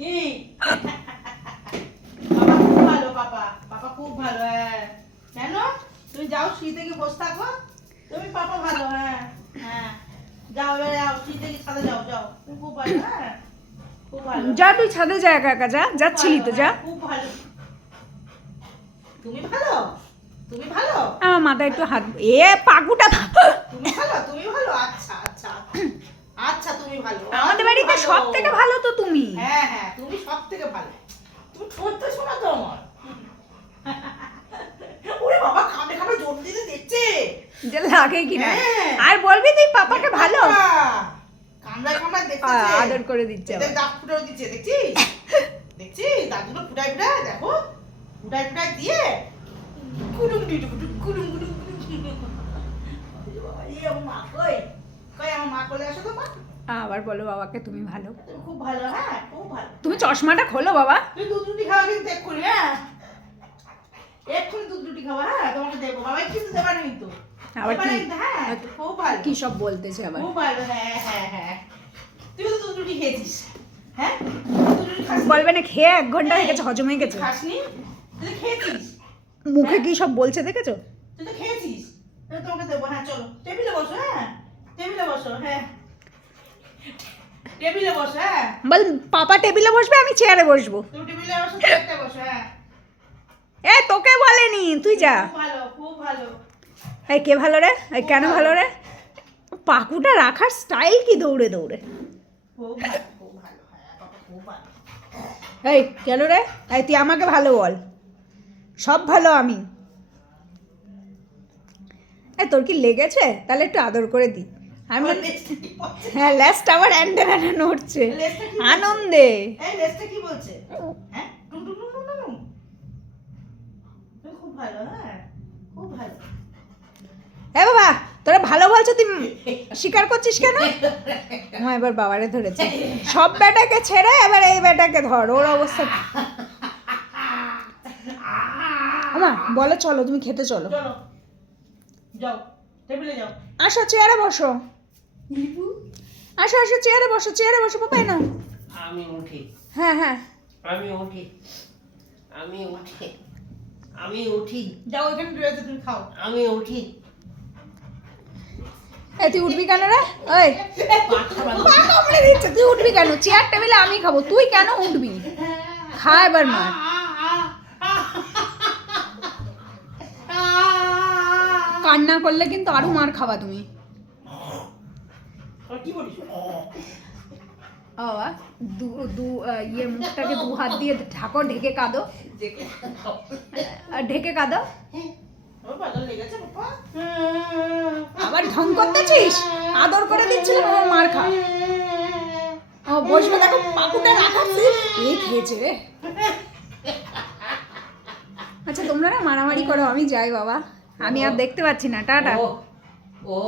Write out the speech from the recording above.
কি পাপা খুব ভালো, পাপা খুব ভালো। হ্যাঁ, কেন তুমি যাও শীতে গিয়ে বসে থাকো, তুমি পাপা ভালো। হ্যাঁ হ্যাঁ, যাও এবার, যাও শীতে গিয়ে ছাদে যাও, যাও, তুমি খুব ভালো। হ্যাঁ, খুব ভালো। যা তুই ছাদে যা, একা একা যা, যাচ্ছিলি তো যা। খুব ভালো। তুমি ভালো, তুমি ভালো। আমার মাথায় একটু হাত, এ পাকুটা তুমি ভালো, তুমি ভালো। আচ্ছা আচ্ছা আচ্ছা, তুমি ভালো। আমাদের বাড়িতে সব থেকে ভালো তো তুমি। হ্যাঁ হ্যাঁ, তুমি সব থেকে ভালো। তুমি ঠোঁটটা শোনা তো আমার। ওরে বাবা, খামে খামে জোর দিতে দেখছে যে লাগে কিনা। হ্যাঁ। আর বলবি তুই পাপাকে ভালো কামড়ায় কামড়ায় দেখতেছে, আদর করে দিচ্ছে এদের আবার। দাঁত ফুটাও দিচ্ছে, দেখছিস দেখছিস দাঁতগুলো ফুটায় ফুটায়, দেখো ফুটায় ফুটায় দিয়ে কুড়ুম দিটু কুড়ুম কুড়ুম কুড়ুম কুড়ুম। বাবা, এই আমার মা কই, কই আমার মা কোলে আসো তো মা। আবার বলো বাবাকে তুমি ভালো। তুমি খুব ভালো। হ্যাঁ, খুব ভালো। তুমি চশমাটা খোলো বাবা। তুই দুধ রুটি খাওয়া কিন্তু এক্ষুনি। হ্যাঁ, এক্ষুনি দুধ রুটি খাওয়া। হ্যাঁ, তোমাকে দেবো, বাবাই কিন্তু দেবার নেই তো। আবার দেবার কি? নেই তো, হ্যাঁ, খুব ভালো, কি সব বলতেছে আবার। খুব ভালো। হ্যাঁ হ্যাঁ হ্যাঁ, তুই তো দুধ রুটি খেয়েছিস। হ্যাঁ, দুধ রুটি খাসনি? বলবে না খেয়ে 1 ঘন্টা হয়ে গেছে, হজম হয়ে গেছে। খাসনি? তুই তো খেয়েছিস, মুখে কি সব বলছে দেখেছো? তুই তো খেয়েছিস। তাহলে তোমাকে দেবো। হ্যাঁ, চলো টেবিলে বসো। হ্যাঁ, টেবিলে বসো। হ্যাঁ, টেবিলে বসো। হ্যাঁ, বল পাপা টেবিলে বসবে, আমি চেয়ারে বসবো। তুমি টেবিলে বসো, চেয়ারটা বসো। হ্যাঁ, এ তোকে বলেনি, তুই যা। খুব ভালো, খুব ভালো। এই কে ভালো রে? এই কেন ভালো রে? পাকুটা রাখার স্টাইল কি দৌড়ে দৌড়ে। খুব ভালো, খুব ভালো। হ্যাঁ, বাবা খুব ভালো। এই কেন রে? এই তুই আমাকে ভালো বল। সব ভালো আমি। এই তোর কি লেগেছে? তাহলে একটু আদর করে দি। আমি ওর লেজটা কি বলছে? হ্যাঁ, লেজটা আবার অ্যান্টেনা নড়ছে লেজটা কি বলছে? আনন্দে। এই লেজটা কি বলছে? হ্যাঁ, টুন টুন টুন টুন টুন। তুমি খুব ভালো। হ্যাঁ, খুব ভালো। এ বাবা, তোরা ভালো বলছো, তুই স্বীকার করছিস কেন? হ্যাঁ, এবার বাবারে ধরেছে। সব বেটাকে ছেড়ে এবার এই বেটাকে ধর, ওর অবস্থা। আমা বলো চলো, তুমি খেতে চলো। চলো, যাও, টেবিলে যাও। আসো চেয়ারে বসো। আসো আসো চেয়ারে বসো, চেয়ারে বসো পাপা না। আমি উঠি, হ্যাঁ হ্যাঁ, আমি উঠি, আমি উঠি, আমি উঠি, যাও, ওইখানে রয়েছে, তুমি খাও। আমি উঠি। এ তুই উঠবি কেন রে? ওই পা কামড়ে দিচ্ছে, তুই উঠবি কেন? চেয়ার টেবিলে আমি খাবো, তুই কেন উঠবি? খা এবার মার। কান্না করলে কিন্তু আরো মার খাবা তুমি। কি বলিস? বাবা দু দু ইয়ে মুখটাকে 2 হাত দিয়ে ঢাকো, ঢেকে কাঁদো, ঢেকে কাঁদো। ওর ভালো লেগেছে বাবা? আবার ঢং করতেছিস? আদর করে দিচ্ছিলাম, আমার মার খা। ও বসবে, দেখো পাকুটা রাখাচ্ছি, এই খেয়েছে রে। আচ্ছা তোমরা না মারামারি করো, আমি যাই বাবা, আমি আর দেখতে পাচ্ছি না, টাটা। ও ও